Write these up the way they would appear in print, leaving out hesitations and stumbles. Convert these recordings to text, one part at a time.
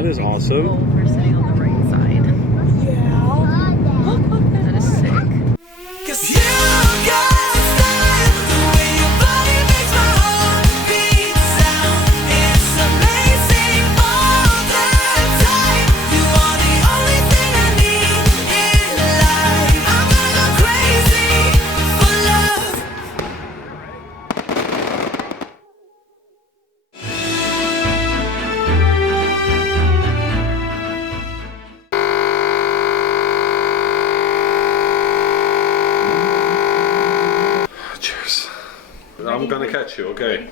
That is awesome. Oh, we're sitting on the right side. Yeah. That is sick. 'Cause you got style, the way your body makes my heart beat sound. It's amazing all the time. You are the only thing I need in life. I'm gonna go crazy for love. Cheers. I'm gonna catch you, okay?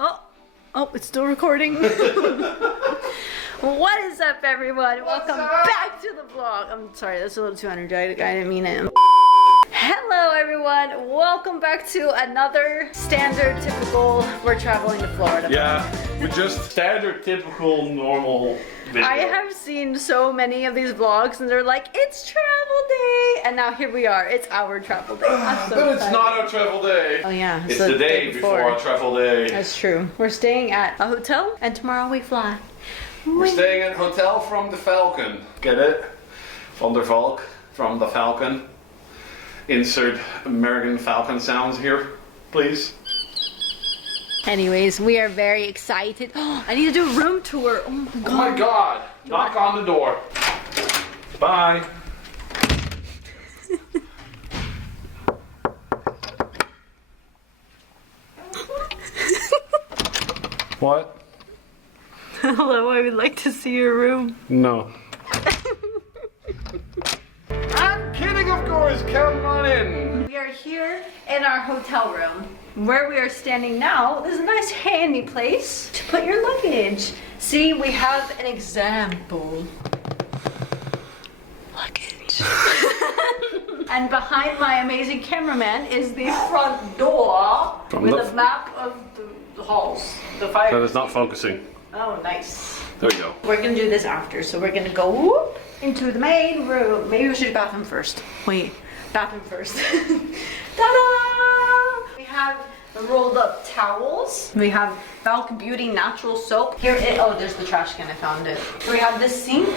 Oh, it's still recording. What is up, everyone? Welcome back to the vlog. I'm sorry, that's a little too energetic. I didn't mean it. Hello, everyone. Welcome back to another standard, typical. We're traveling to Florida. Yeah, we just standard, typical, normal video. I have seen so many of these vlogs, and they're like, "It's travel day," and now here we are. It's our travel day. I'm so But it's excited. not our travel day. Oh yeah, It's the day before our travel day. That's true. We're staying at a hotel, and tomorrow we fly. We're staying at Hotel from the Falcon. Get it? Van der Valk, from the Falcon. Insert American Falcon sounds here, please. Anyways, we are very excited. Oh, I need to do a room tour. Oh my god. Oh my god! Knock on the door. Bye. What? Hello, I would like to see your room. No. I'm kidding, of course. Come on in. We are here in our hotel room. Where we are standing now is a nice handy place to put your luggage. See, we have an example. Luggage. And behind my amazing cameraman is the front door with a map of the halls. The fire. That is not focusing. Oh, nice. There we go. We're gonna do this after, so we're gonna go whoop into the main room. Maybe we should do bathroom first. Wait, bathroom first. Ta-da! We have the rolled up towels. We have Balk Beauty natural soap. Here it, oh, there's the trash can, I found it. We have the sink.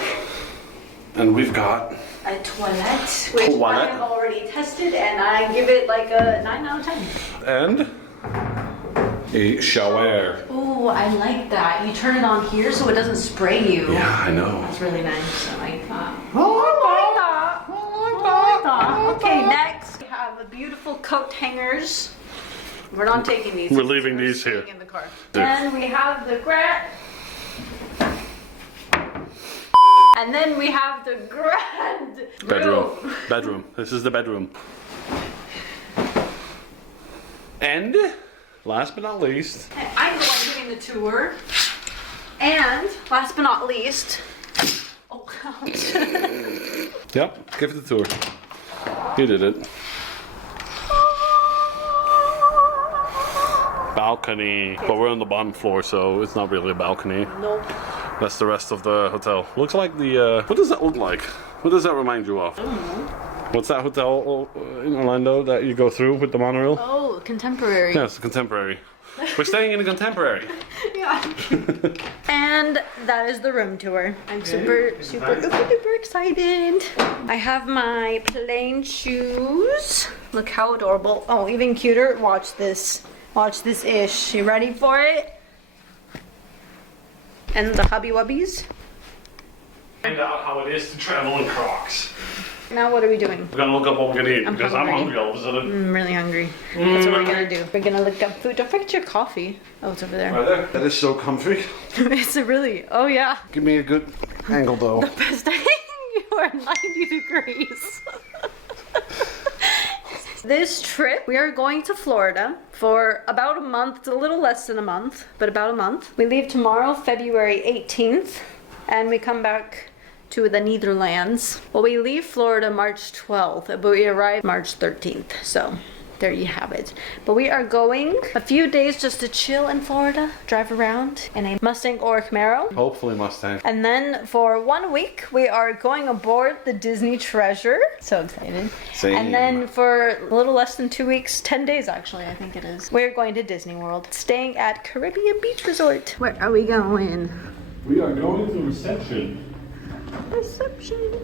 And we've got A toilet, which I have already tested, and I give it like a 9 out of 10. and a shower. Oh, I like that. You turn it on here so it doesn't spray you. Yeah, I know. That's really nice. I like that. Okay, next we have the beautiful coat hangers. We're not taking these. We're leaving these staying here. in the car. Yeah. Then we have the and then we have the grand room. Bedroom. This is the bedroom. And last but not least, I'm the one giving the tour. And last but not least, oh ouch. yep, give it the tour. You did it. Balcony. But we're on the bottom floor, so it's not really a balcony. Nope. That's the rest of the hotel. Looks like the, what does that look like? What does that remind you of? I don't know. What's that hotel in Orlando that you go through with the monorail? Oh, contemporary. Yeah, it's a contemporary. We're staying in a contemporary. Yeah. And that is the room tour. I'm super duper excited. I have my plain shoes. Look how adorable. Oh, even cuter. Watch this. Watch this ish. You ready for it? And the hubby wubbies. Find out how it is to travel in Crocs. Now what are we doing? We're gonna look up what we're gonna eat I'm because hungry. I'm hungry all of a sudden. I'm really hungry. That's what we're gonna do. We're gonna look up food. Don't forget your coffee. Oh, it's over there. Right there. That is so comfy. It's a really, oh yeah. Give me a good angle though. Best thing, you are 90 degrees. This trip, we are going to Florida for about a month. It's a little less than a month, but about a month. We leave tomorrow, February 18th, and we come back to the Netherlands. Well, we leave Florida March 12th, but we arrive March 13th, so there you have it. But we are going a few days just to chill in Florida, drive around in a Mustang or a Camaro. Hopefully Mustang. And then for 1 week, we are going aboard the Disney Treasure. So excited. Same. And then for a little less than 2 weeks, 10 days actually, I think it is, we're going to Disney World, staying at Caribbean Beach Resort. Where are we going? We are going to reception. Reception.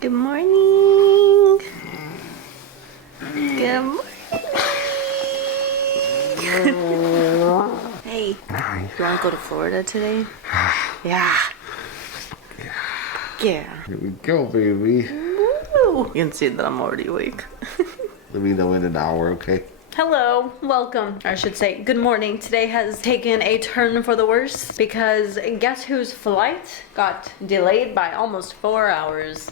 Good morning. Good morning. Hey, you want to go to Florida today? Yeah. Yeah. Here we go, baby. Woo. You can see that I'm already awake. Let me know in an hour, okay? Hello, welcome. Or I should say, good morning. Today has taken a turn for the worse because guess whose flight got delayed by almost 4 hours.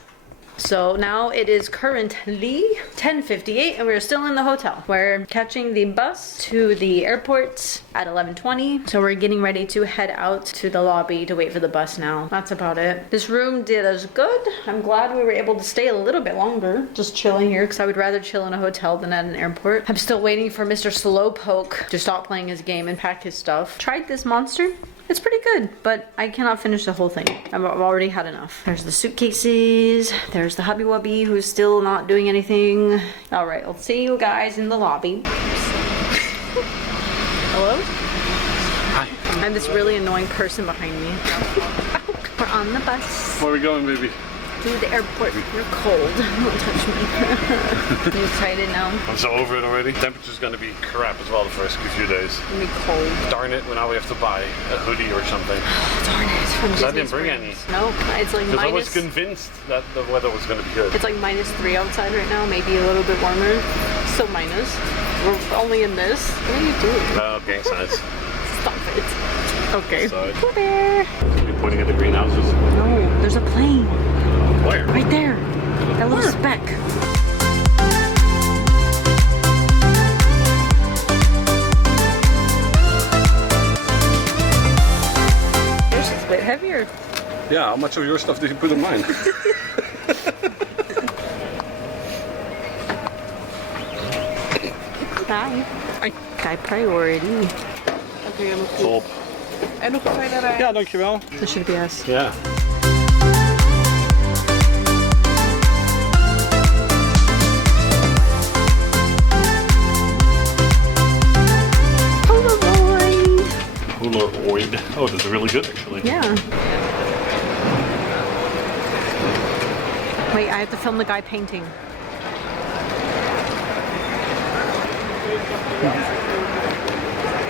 So now it is currently 10:58 and we're still in the hotel. We're catching the bus to the airport at 11:20. So we're getting ready to head out to the lobby to wait for the bus now. That's about it. This room did us good. I'm glad we were able to stay a little bit longer just chilling here because I would rather chill in a hotel than at an airport. I'm still waiting for Mr. Slowpoke to stop playing his game and pack his stuff. Tried this monster. It's pretty good, but I cannot finish the whole thing. I've already had enough. There's the suitcases. There's the hubby wubby who's still not doing anything. All right, I'll see you guys in the lobby. Hello? Hi. I have this really annoying person behind me. We're on the bus Where are we going, baby? to the airport. You're cold. Don't touch me. You excited now? I'm so over it already. Temperature's gonna be crap as well the first few days. It's gonna be cold. Darn it, well, now we have to buy a hoodie or something. Darn it. From I Disney didn't bring Springs. any. No, it's like Because I was minus. convinced that the weather was gonna be good. It's like -3 outside right now, maybe a little bit warmer. Still minus. We're only in this. What are you doing? Oh, gang signs. Stop it. Okay. Side. Go there. You're pointing at the greenhouses. No, there's a plane. Where? Right there. That little speck. Yours is a bit heavier. Yeah, how much of your stuff did you put in mine? Hi. High priority. Top. En nog een kleine rij. Ja, dankjewel. This should be us. Ja. Polaroid. Polaroid. Oh, that's really good actually. Yeah. Wait, I have to film the guy painting.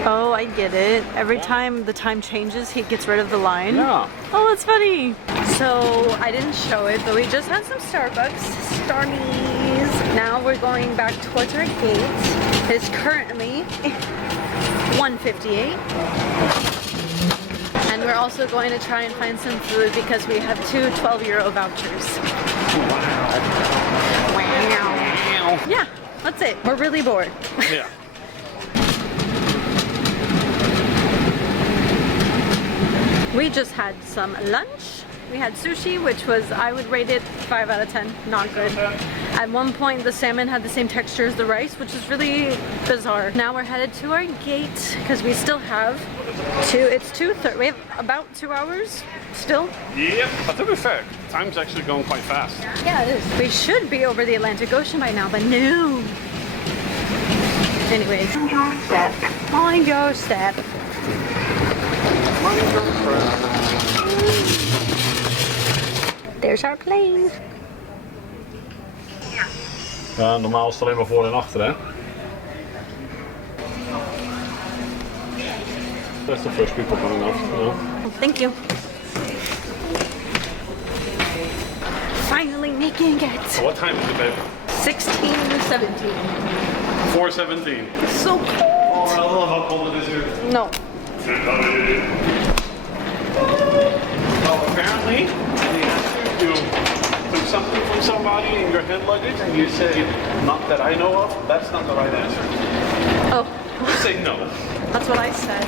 Oh, I get it. Every time the time changes, he gets rid of the line. Yeah. Oh, that's funny. So I didn't show it, but we just had some Starbucks. Starmies. Now we're going back towards our gate. It's currently 1:58. And we're also going to try and find some food because we have two 12-euro vouchers. Wow. Yeah, that's it. We're really bored. Yeah. We just had some lunch. We had sushi, which was, I would rate it 5 out of 10. Not good. At one point, the salmon had the same texture as the rice, which is really bizarre. Now we're headed to our gate because we still have it's 2:30. We have about 2 hours still. Yep. But to be fair, time's actually going quite fast. Yeah, it is. We should be over the Atlantic Ocean by now, but no. Anyways. Mind your step. There's our plane. Ja, normaal is het alleen maar voor en achter, hè? That's the first people coming off, you know? Thank you. Finally making it. What time is it, babe? 16, 17. 417. So cold. Oh, I love how cold it is here. No. Oh, apparently, they asked you took something from somebody in your hand luggage and you say, not that I know of, that's not the right answer. Oh, Say no. that's what I said.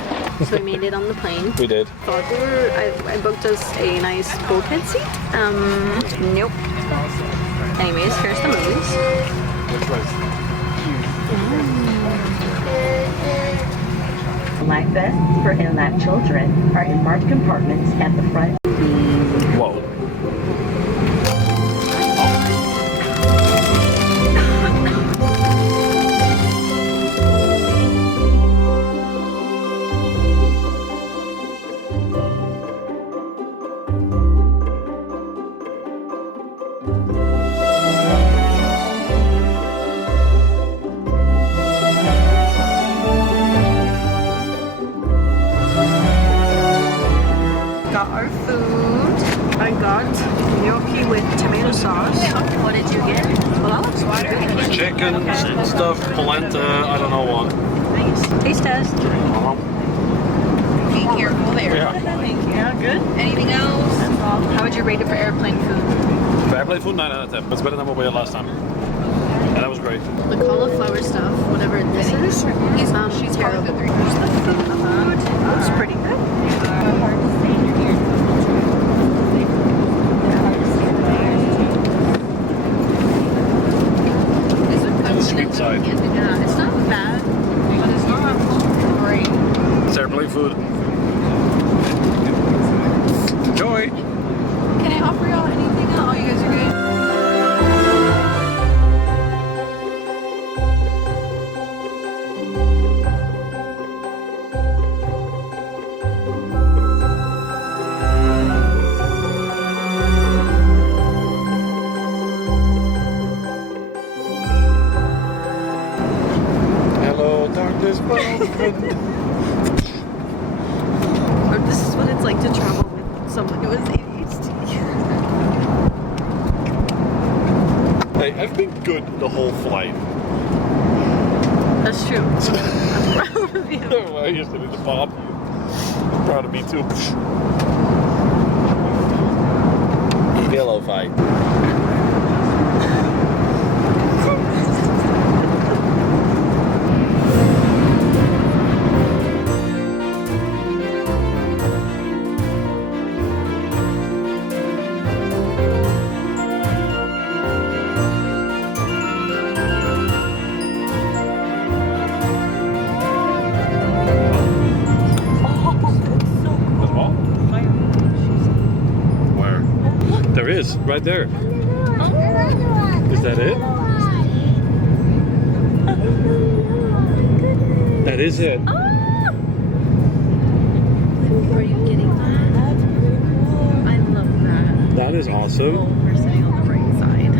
So we made it on the plane. We did. Thought I booked us a nice bulkhead seat. Nope. Anyways, here's the movies. Life vests for in-lap children are in marked compartments at the front. Whoa. Got our food. I got gnocchi with tomato sauce. What did you get? Well, that looks good. Chicken, stuff, polenta, I don't know what. Nice. Taste test. Be careful there. Yeah. Thank you. Yeah, good. Anything else? How would you rate it for airplane food? For airplane food, 9 out of 10. It's better than what we had last time. And that was great. The cauliflower stuff, whatever this is, She's part of the three. looks pretty good. These are good. The sweet side. Yeah, it's not bad, but it's not great. It's airplane food. Enjoy. Can I offer y'all anything else? Oh, you guys are good. Hello, darkness, Melvin. Or this is what it's like to travel with someone who has ADHD. Hey, I've been good the whole flight. That's true. I'm proud of you. I used to be the Bob. I'm proud of me too. Pillow fight. With what? Where? There is, right there. Is that it? That is it. Are you getting that? I love that. That is awesome. We're sitting on the right side.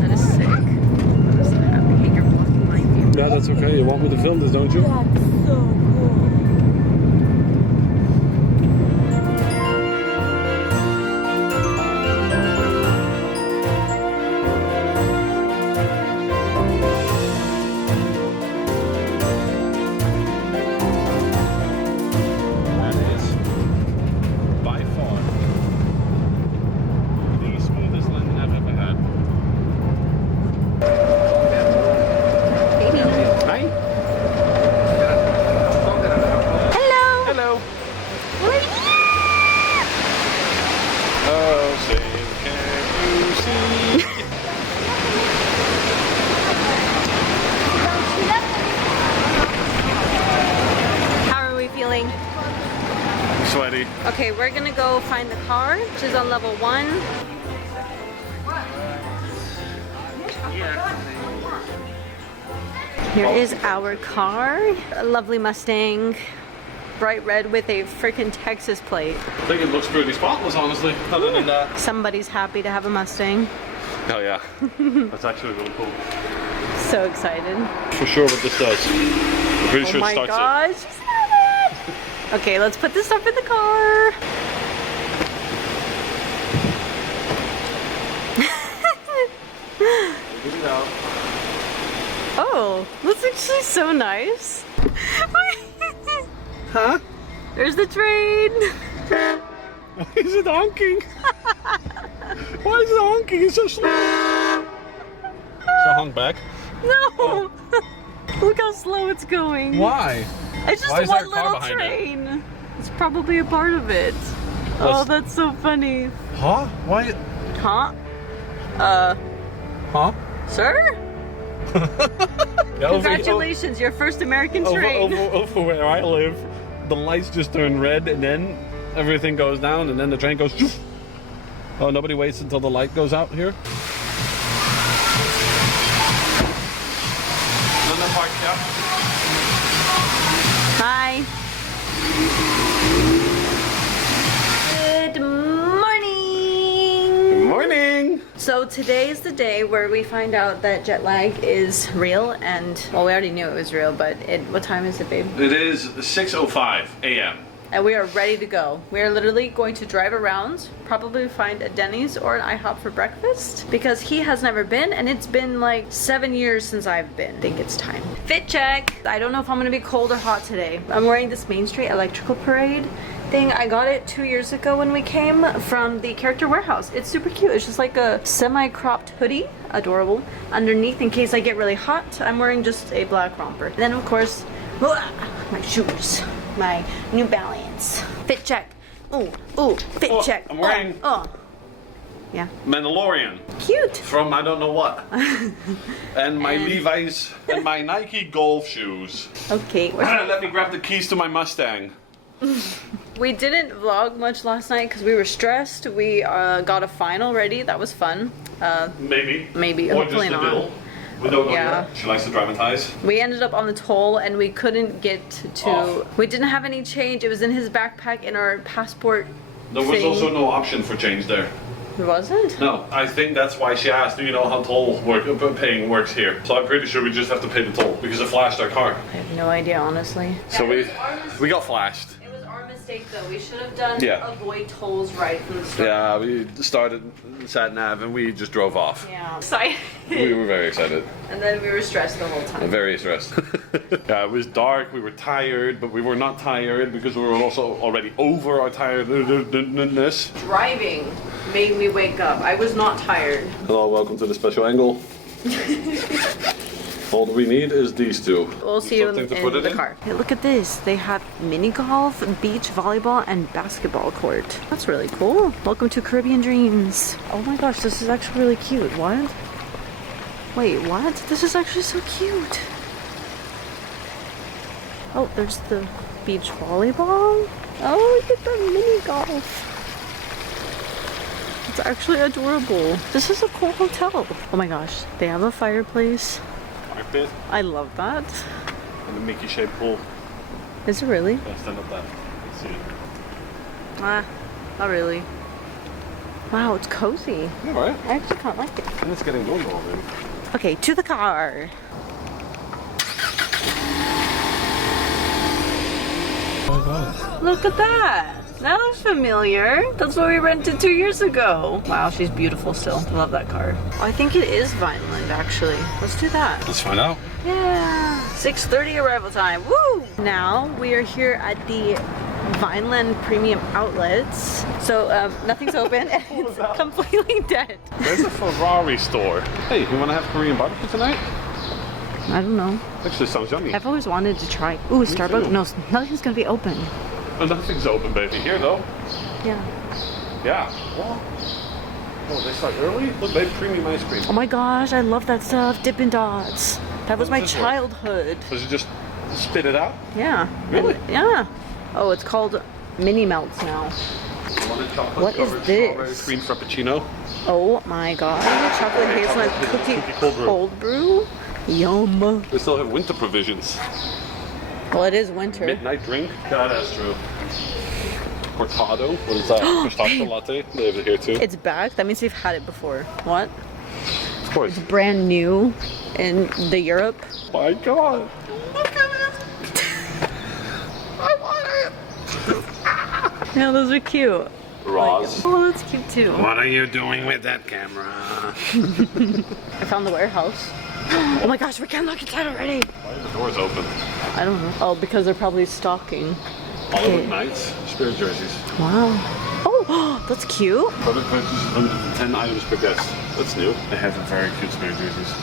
That is sick. I'm so happy you're blocking my view. Yeah, that's okay. You want me to film this, don't you? That is by far the smoothest landing I've ever had. Hi. Hello. Hello. Oh, say, can you see? How are we feeling? Sweaty. Okay, we're gonna go find the car, which is on level 1. Here is our car, a lovely Mustang, bright red with a freaking Texas plate. I think it looks pretty spotless, honestly. Other than that. Somebody's happy to have a Mustang. Hell yeah. That's actually really cool. So excited. For sure what this does. I'm pretty sure Oh my it starts gosh. it. Okay, let's put this stuff in the car. Oh, that's actually so nice. Huh? There's the train. Why is it honking? Why is it honking? It's so slow. Shall I honk back? No. Look how slow it's going. Why? It's just Why is there one a car little behind it? train. It's probably a part of it. Oh, that's so funny. Huh? Why? Huh? Huh? Sir? Yeah, Congratulations, your first American train. Over where I live, the lights just turn red and then everything goes down and then the train goes. Shoof. Oh, nobody waits until the light goes out here? Hi. Good morning. Good morning. So today is the day where we find out that jet lag is real, and well, we already knew it was real, but what time is it, babe? It is 6:05 a.m. And we are ready to go. We are literally going to drive around, probably find a Denny's or an IHOP for breakfast, because he has never been, and it's been like 7 years since I've been. I think it's time. Fit check. I don't know if I'm gonna be cold or hot today. I'm wearing this Main Street Electrical Parade thing. I got it 2 years ago when we came from the Character Warehouse. It's super cute. It's just like a semi-cropped hoodie, adorable. Underneath, in case I get really hot, I'm wearing just a black romper. And then of course, my shoes, my New Balance. Fit check. Ooh, fit Oh, check. I'm wearing- Yeah. Mandalorian Cute. from I don't know what. And my Levi's and my Nike golf shoes. Okay. Let me grab the keys to my Mustang. We didn't vlog much last night because we were stressed. We got a final ready. That was fun. Maybe. Maybe. Or Hopefully just the not. bill. We don't know Yeah. yet. She likes to dramatize. We ended up on the toll and we couldn't get to. Off. We didn't have any change. It was in his backpack in our passport. There was thing. also no option for change there. There wasn't? No, I think that's why she asked, do you know how toll paying works here? So I'm pretty sure we just have to pay the toll because it flashed our car. I have no idea, honestly. So we got flashed. It was our mistake though. We should have done Yeah. avoid tolls right from the start. Yeah, we started sat nav and we just drove off. Yeah. Excited. We were very excited. And then we were stressed the whole time. Very stressed. Yeah, it was dark, we were tired, but we were not tired because we were also already over our tiredness. Driving made me wake up. I was not tired. Hello, welcome to the special angle. All we need is these two. We'll see you in Something to put it the in? car. Hey, look at this. They have mini golf, beach volleyball, and basketball court. That's really cool. Welcome to Caribbean Dreams. Oh my gosh, this is actually really cute. What? Wait, what? This is actually so cute. Oh, there's the beach volleyball. Oh, look at the mini golf. It's actually adorable. This is a cool hotel. Oh my gosh, they have a fireplace. Carpet I love that. and a Mickey shaped pool. Is it really? Yeah, stand up there. Let's see. Ah, not really. Wow, it's cozy. Yeah, right. I actually kind of like it. And it's getting warmer already. Okay, to the car. Oh god. Look at that. That looks familiar. That's what we rented 2 years ago. Wow, she's beautiful still. I love that car. I think it is Vineland, actually. Let's do that. Let's find out. Yeah. 6:30 arrival time. Woo! Now we are here at the Vineland Premium Outlets. So nothing's open and it's completely dead. There's a Ferrari store. Hey, you want to have Korean barbecue tonight? I don't know. Actually, sounds yummy. I've always wanted to try. Ooh, Starbucks. too. No, nothing's gonna be open. Oh, nothing's open, baby. Here, though. Yeah. Yeah. Well, oh, they start early? Look, babe, premium ice cream. Oh my gosh, I love that stuff. Dippin' Dots. That was my does this work? childhood. Does it just spit it out? Yeah. Really? Yeah. Oh, it's called Mini Melts now. What is this? Cream frappuccino. Oh my god. Chocolate hazelnut cookie cold brew. Yum. They still have winter provisions. Well, it is winter. Midnight drink. Yeah, that's true. Cortado. What is that? Pistachio latte. They have it here too. It's back. That means we've had it before. What? Of course. Brand new in the Europe. My God. Look at it. I want it. Yeah, those are cute. Roz. Oh, that's cute too. What are you doing with that camera? I found the warehouse. Oh my gosh, we can't look inside already. Why are the doors open? I don't know. Oh, because they're probably stocking. Hollywood Knights, Spirit jerseys. Wow. Oh, that's cute. Product purchase 110 items per guest. That's new. They have very cute Spirit jerseys.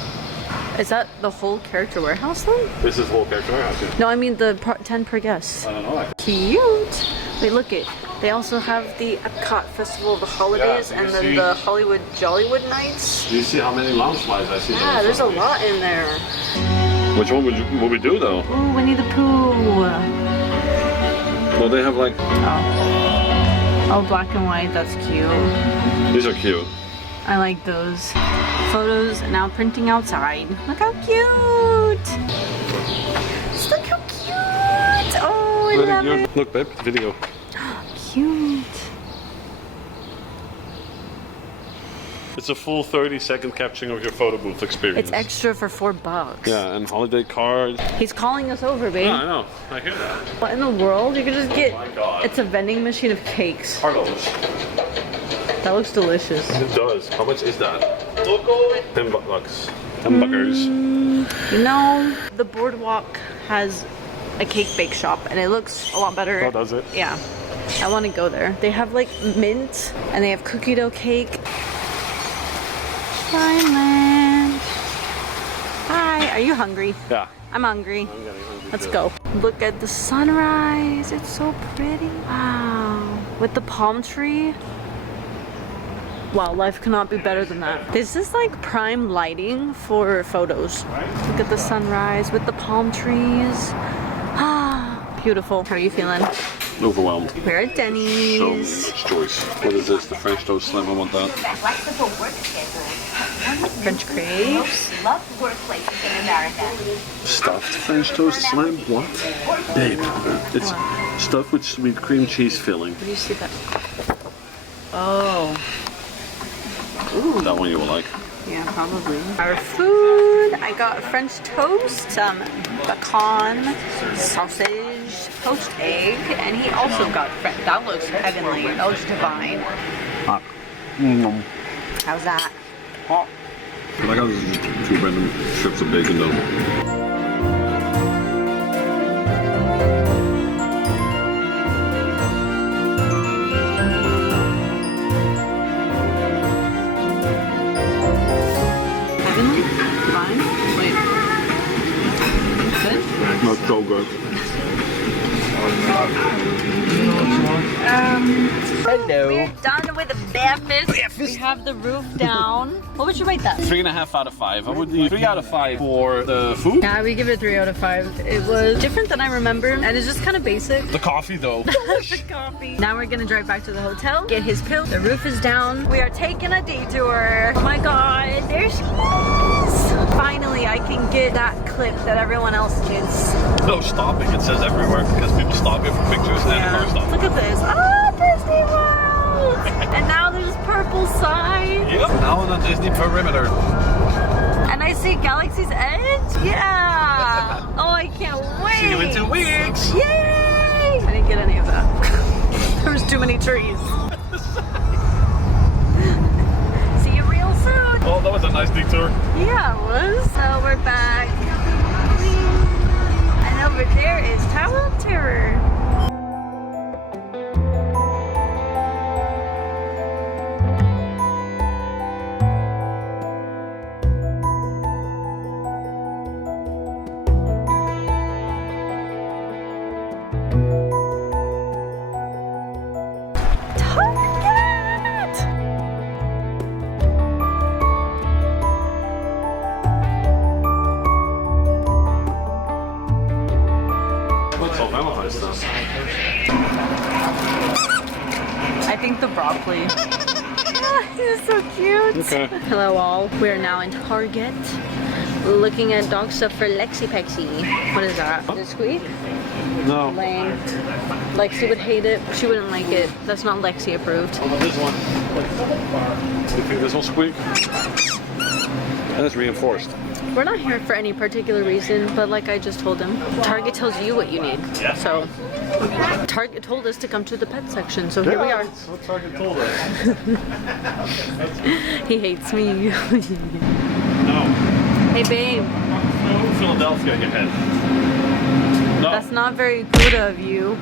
Is that the whole character warehouse then? This is the whole character warehouse. Yeah. No, I mean the 10 per guest. I don't know. Cute. Wait, look it. They also have the Epcot Festival of the Holidays Yeah, and you then see- the Hollywood Jollywood Nights. Do you see how many lounge slides I see? Yeah, there's a lot in there. Which one would we do though? Ooh, Winnie the Pooh. Well, they have like Oh, black and white. That's cute. these are cute. I like those. Photos now printing outside. Look how cute. Just look how cute. Oh, I love it. Look, babe, video. Cute. It's a full 30-second capturing of your photo booth experience. It's extra for $4. Yeah, and holiday cards. He's calling us over, babe. Yeah, I know. I hear that. What in the world? You could just get. Oh my God. It's a vending machine of cakes. Carlos. That looks delicious. It does. How much is that? $10. $10. You know, the boardwalk has a cake bake shop, and it looks a lot better. Oh, does it? Yeah. I want to go there. They have like mint, and they have cookie dough cake. Vineland. Hi. Are you hungry? Yeah. I'm hungry. I'm getting hungry Let's too. go. Look at the sunrise. It's so pretty. Wow. With the palm tree. Wow, life cannot be better than that. This is like prime lighting for photos. Look at the sunrise with the palm trees. Ah, beautiful. How are you feeling? Overwhelmed. We're at So Denny's. much choice. What is this? The French toast slim? I want that. Flexible work schedule. French crepes. Love workplaces in America. Stuffed French toast slim? What? Babe, it's stuffed with sweet cream cheese filling. Where do you see that? Oh. That one you will like. Yeah, probably. Our food, I got French toast, some bacon, sausage, poached egg, and he also got that looks heavenly. That looks divine. How's that? I like how this is just 2 random strips of bacon though. Heavenly? Divine? Wait. Good? Not so good. We're done with the breakfast. We have the roof down. What would you rate that? 3.5 out of 5. I would do 3 out of 5 for the food. Yeah, we give it 3 out of 5. It was different than I remember, and it's just kind of basic. The coffee though. The coffee. Now we're gonna drive back to the hotel, get his pill. The roof is down. We are taking a detour. Oh my god, there she is. Finally, I can get that clip that everyone else gets. No stopping. It says everywhere because people stop here for pictures and cars stop. Look at this. Ah, Disney World. And now there's purple sign. Yep. Now on the Disney perimeter. And I see Galaxy's Edge. Yeah. Oh, I can't wait. See you in 2 weeks. Yay! I didn't get any of that. There was too many trees. See you real soon. Oh, that was a nice detour. Yeah, it was. So we're back. And over there is Tower of Terror. Target! What's all Valentine's stuff? I think the broccoli. He's so cute. Okay. Hello all. We are now in Target looking at dog stuff for Lexi Pexi. What is that? Does it squeak? No. Lame. Lexi would hate it. She wouldn't like it. That's not Lexi approved. How about this one? You think this will squeak? And it's reinforced. We're not here for any particular reason, but like I just told him, Target tells you what you need. Yeah. So Target told us to come to the pet section, so here we are. That's what Target told us. He hates me. No. Hey babe, No Philadelphia in your head. No. that's not very good of you.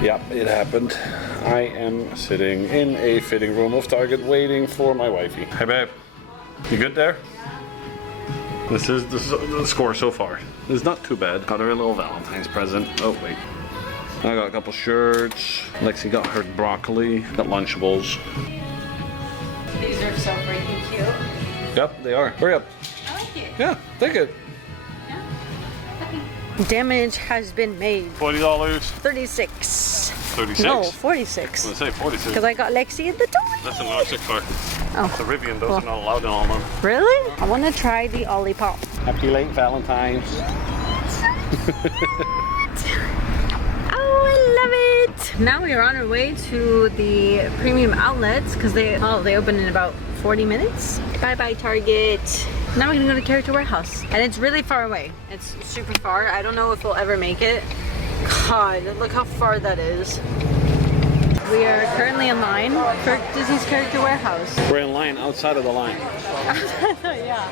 Yep, it happened. I am sitting in a fitting room of Target waiting for my wifey. Hey babe, you good there? This is the score so far. It's not too bad. Got her a little Valentine's present. Oh wait. I got a couple shirts. Lexi got her broccoli. Got Lunchables. These are so freaking cute. Yep, they are. Hurry up. I like it. Yeah, take it. Damage has been made. $40. 36. 36? No, 46. I'm gonna say 46. Because I got Lexi in the toy. That's an R6 car. Oh, The Rivian, those cool. are not allowed in Alma. Really? I want to try the Ollie Pop. Happy late Valentine's. Oh, I love it! Now we are on our way to the premium outlets because they open in about 40 minutes. Bye bye Target. Now we're gonna go to Character Warehouse, and it's really far away. It's super far. I don't know if we'll ever make it. God, look how far that is. We are currently in line for Disney's Character Warehouse. We're in line outside of the line. Yeah.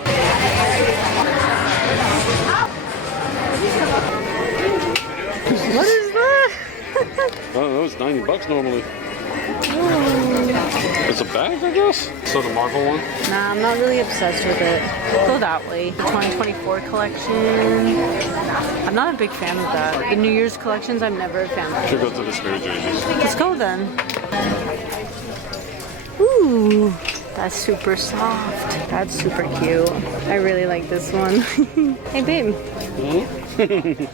What is that? I don't know, it's $90 normally. It's a bag, I guess? So the Marvel one? Nah, I'm not really obsessed with it. Go that way. The 2024 collection. I'm not a big fan of that. The New Year's collections, I'm never a fan of. Should go to the Spirit Jerseys. Let's go then. Ooh, that's super soft. That's super cute. I really like this one. Hey babe.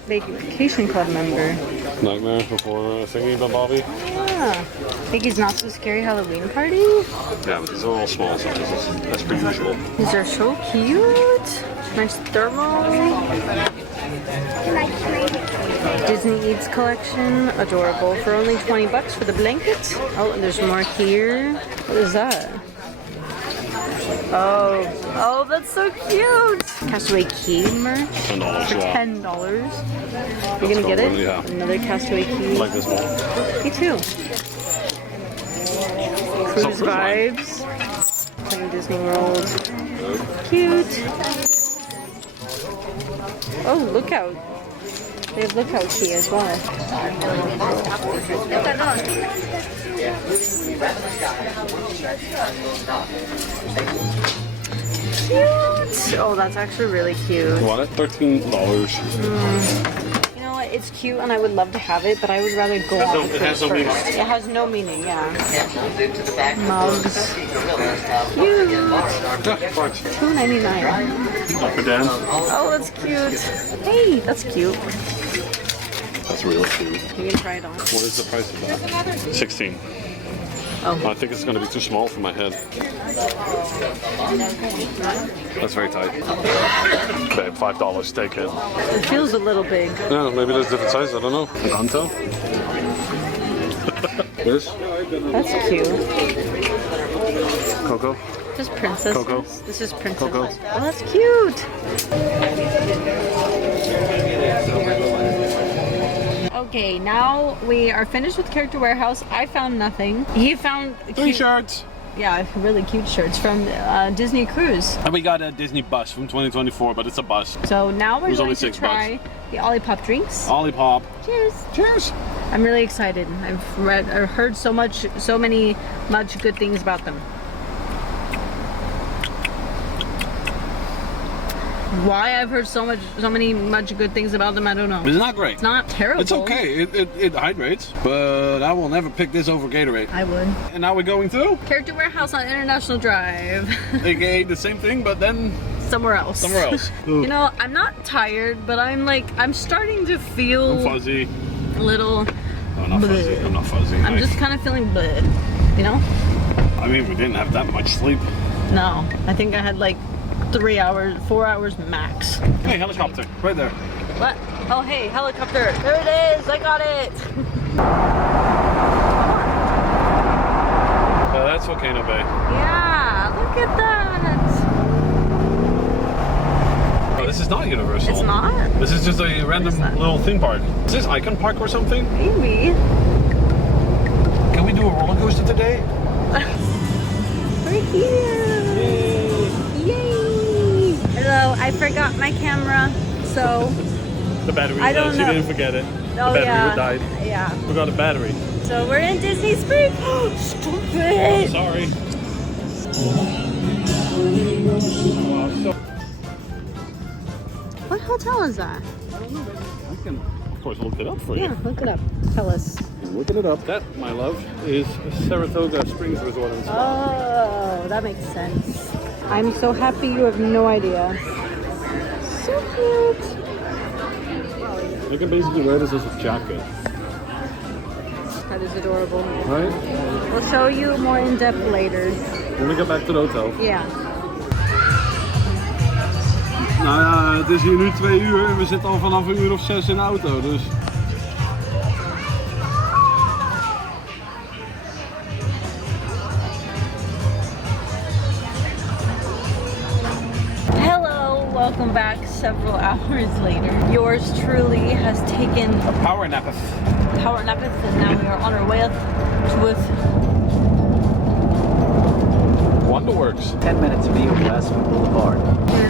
Vacation Club member. Nightmare before thinking about Bobby. Ah, Piggy's Not So Scary Halloween Party. Yeah, but these are all small sizes. That's pretty usual. These are so cute. Nice thermal. Disney Eats collection. Adorable. For only $20 for the blanket. Oh, and there's more here. What is that? Oh, that's so cute. Castaway Key merch. $10, For yeah. $10. You're gonna get it? Yeah. Another Castaway I Key. like this one. Me too. Cruise cruise line. vibes. Playing Disney World. Cute. Oh, lookout. They have lookout key as well. Cute. Oh, that's actually really cute. You want it? $13. You know what? It's cute, and I would love to have it, but I would rather go on It has no meaning. first. It has no meaning. Yeah. Mugs. Cute. Yeah, fine. $2.99. Up or down? Oh, that's cute. Hey, that's cute. That's really cute. You can try it on. What is the price of that? 16. Oh. I think it's going to be too small for my head. That's very tight. Babe, $5, take it. It feels a little big. Yeah, maybe there's different sizes, I don't know. Encanto? This? That's cute. Coco? This is princess. Coco. This is princess. Coco. Oh, that's cute. Okay, now we are finished with Character Warehouse. I found nothing. He found cute, shirts. yeah, really cute shirts from Disney Cruise. And we got a Disney bus from 2024, but it's a bus. So now we're was going only to $6. try the Olipop drinks. Olipop. Cheers. Cheers. I'm really excited. I've read or heard so much good things about them. Why I've heard so many good things about them, I don't know. It's not great. It's not terrible. It's okay. It hydrates, but I will never pick this over Gatorade. I would. And now we're going through, Character Warehouse on International Drive. aka the same thing, but then Somewhere else. somewhere else. You know, I'm not tired, but I'm starting to feel I'm fuzzy. a little. I'm not fuzzy. bleh. I'm not fuzzy. I'm just kind of feeling bleh. You know? I mean, we didn't have that much sleep. No, I think I had like 3 hours, 4 hours max. Hey, helicopter, right there. What? Oh, hey, helicopter. There it is. I got it. that's Volcano Bay. Yeah, look at that. Oh, this is not Universal. It's not? This is just a random that? little theme park. Is this Icon Park or something? Maybe. Can we do a roller coaster today? We're here. Yay! Hello, I forgot my camera, so The battery. I don't She know. didn't forget it. oh the battery yeah, died. yeah. Forgot a battery. So we're in Disney Springs. Stupid. Sorry. What hotel is that? I don't know. I can, of course, look it up for you. Yeah, look it up. Tell us. I'm looking it up. That, my love, is Saratoga Springs Resort and Spa. Oh, that makes sense. I'm so happy you have no idea. So cute. You can basically wear this as a jacket, That is adorable. right? We'll show you more in depth later. When we get back to the hotel. Yeah. Nou ja, het is hier nu 2 uur en we zitten al vanaf een uur of 6 in de auto, dus... Hello, welcome back several hours later. Yours truly has taken A power nap. power nappeth and now we are on our way up with Wonderworks. 10 minutes view of Westwood Boulevard.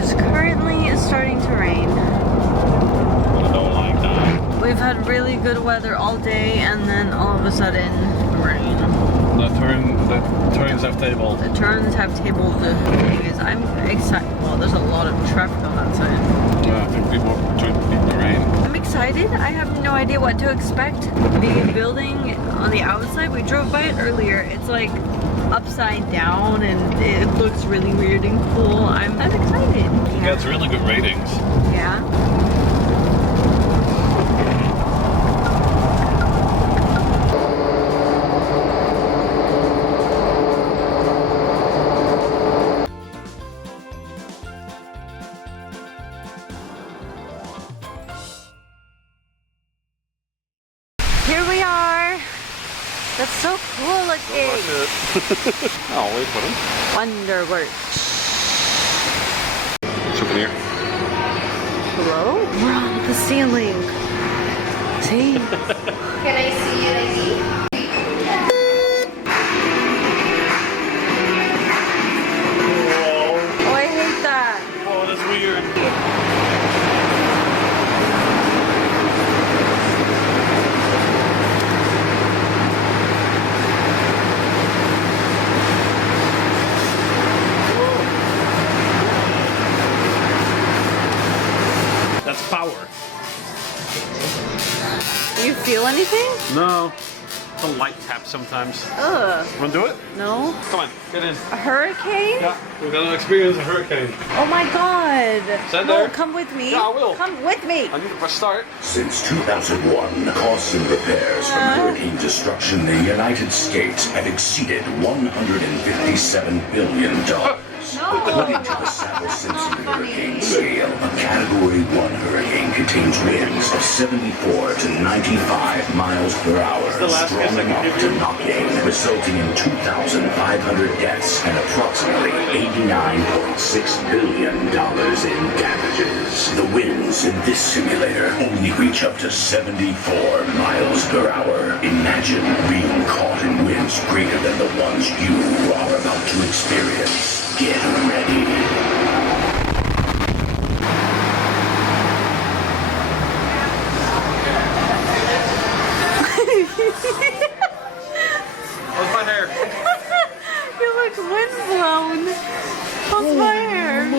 It's currently starting to rain. I don't like that. We've had really good weather all day and then all of a sudden rain. The turns have tabled. The turns have tabled the things. I'm excited. Well, there's a lot of traffic on that side. Yeah, I think people try to beat the rain. I'm excited. I have no idea what to expect. The building on the outside, we drove by it earlier. It's like upside down and it looks really weird and cool. I'm excited. Yeah, it's really good ratings. Yeah. Here we are. That's so cool looking. I'll wait for them. Wonderworks. Souvenir. Hello? We're on the ceiling. See? Can I see your ID? Oh, I hate that. Oh, that's weird. That's power. Do you feel anything? No. The light tap sometimes. Ugh. Wanna do it? No. Come on, get in. A hurricane? Yeah, we're gonna experience a hurricane. Oh my god. That No, there? come with me. Yeah, I will. Come with me. I need to press start. Since 2001, costs and repairs from hurricane destruction in the United States have exceeded $157 billion. According to the Saffir-Simpson hurricane scale, a Category 1 hurricane contains winds of 74 to 95 miles per hour, the last guess I strong can enough give to you. knock in, resulting in 2,500 deaths and approximately $89.6 billion in damages. The winds in this simulator only reach up to 74 miles per hour. Imagine being caught in winds greater than the ones you are about to experience. Get ready. How's my hair? You look windblown. How's my hair?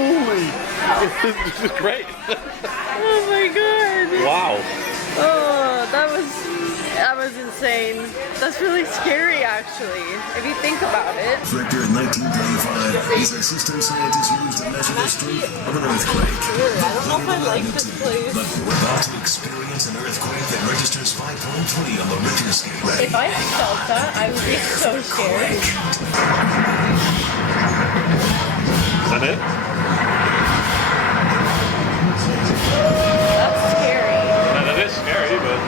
This is great. Oh my god. Wow. Oh, that was insane. That's really scary actually, if you think about it. Director in 1935 is a system scientists used to measure the strength of an earthquake. I don't know if I like this place. But we're about to experience an earthquake that registers 5.3 on the Richter scale. If I felt that, I would be so scared. Is that it? That's scary. Yeah, that is scary, but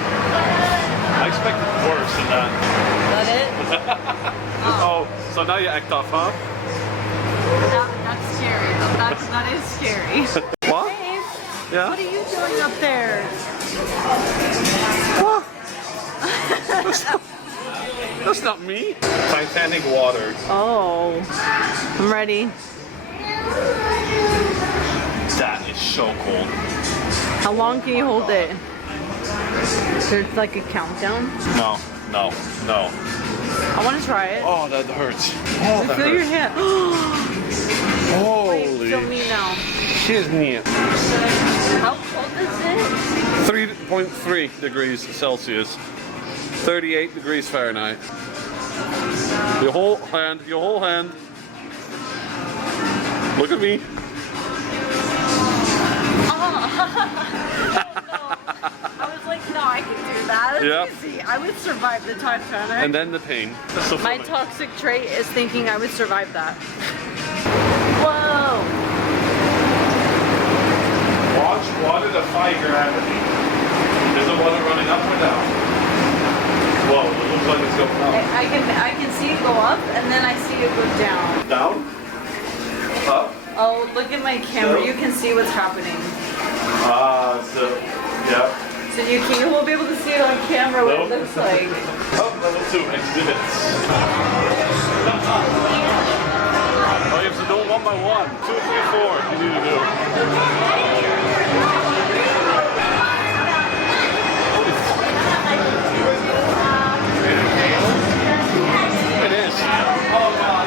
I expected worse than that. Is that it? Oh, so now you act tough, huh? That's scary. That is scary. What? Babe, Yeah? what are you doing up there? What? That's not me. Titanic water. Oh, I'm ready. That is so cold. How long can you hold it? There's like a countdown. No. I want to try it. Oh, that hurts. Oh, that Feel your hurts. hand. Wait, Holy feel me now. shit. How cold is it? 3.3 degrees Celsius. 38 degrees Fahrenheit. Your whole hand. Look at me. I was like, no, I can do that. It's Yep. easy. I would survive the Titanic. And then the pain. That's so My funny. toxic trait is thinking I would survive that. Whoa! Watch water defy gravity. Is the water running up or down? Whoa, it looks like it's going up. I can see it go up and then I see it go down. Down? Up? Oh, look at my camera. So- You can see what's happening. Yeah. So you won't be able to see it on camera what Nope. it looks like. Oh, level 2, exhibits. Oh, you have to do it one by one. 2, 3, 4, you need to do. It is.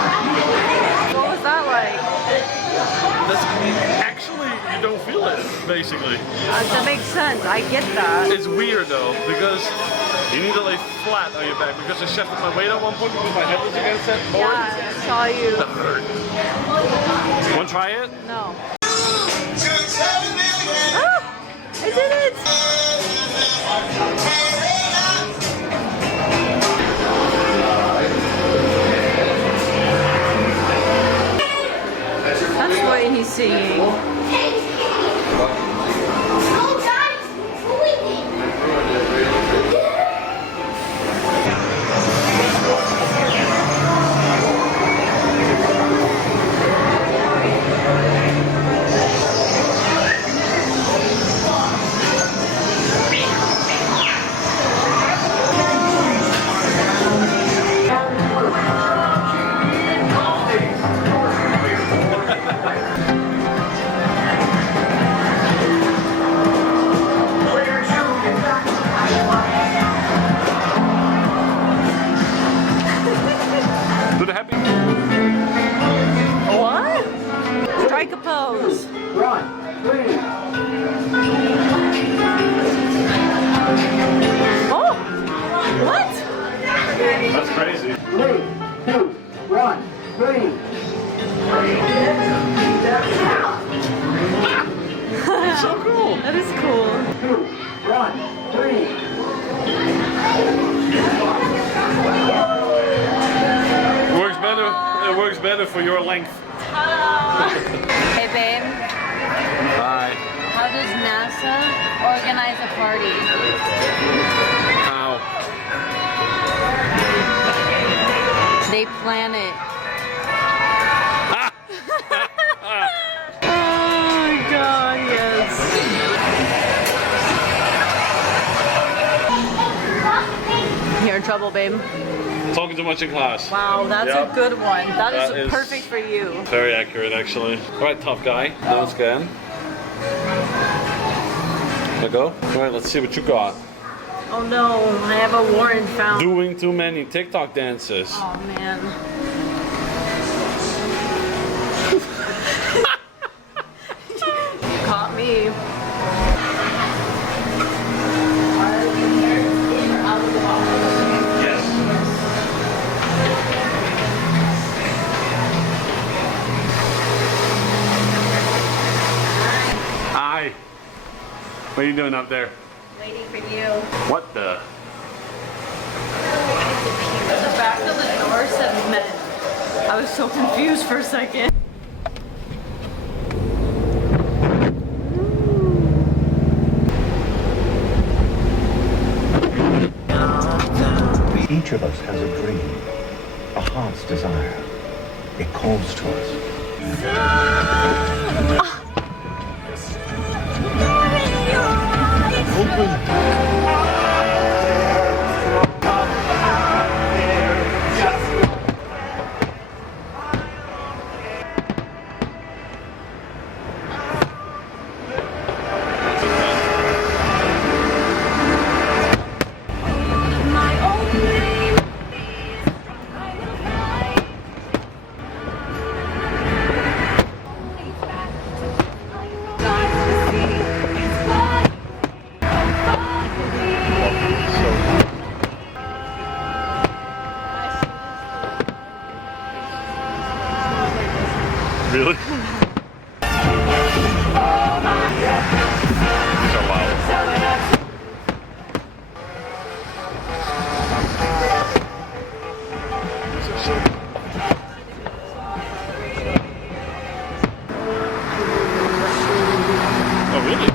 What was that like? That's actually, you don't feel it, basically. That makes sense. I get that. It's weird though, because you need to lay flat on your back, because I shifted my weight at one point because my head was against that board. Yeah, I saw you. That hurt. Want to try it? No. Ah, I did it! That's the way he's singing. Do the happy? What? Strike a pose. Oh! What? That's crazy. 3, 2, 1, 3. It's so cool. That is cool. 2, 1, 3. It works better for your length. Hey babe, Hi. how does NASA organize a party? How? They plan it. Oh my god, yes. You're in trouble, babe. Talking too much in class. Wow, that's Yep. a good one. That That is is- perfect for you. Very accurate, actually. All right, tough guy. Now scan. There you go. All right, let's see what you got. Oh no, I have a warrant found. Doing too many TikTok dances. Oh man. You caught me. Yes. Hi. What are you doing up there? Waiting for you you. What the? The back of the door said men. I was so confused for a second. Each of us has a dream, a heart's desire. It calls to us. Really? So loud. Oh, really?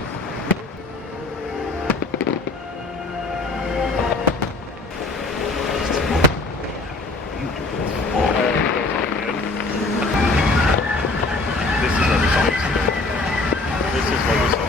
This is what we saw.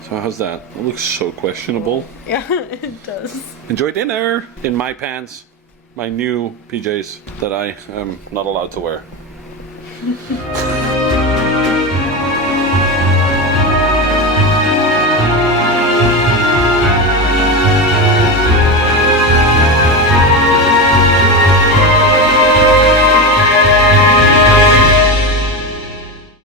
So how's that? It looks so questionable. Yeah, it does. Enjoy dinner in my pants, my new PJs that I am not allowed to wear.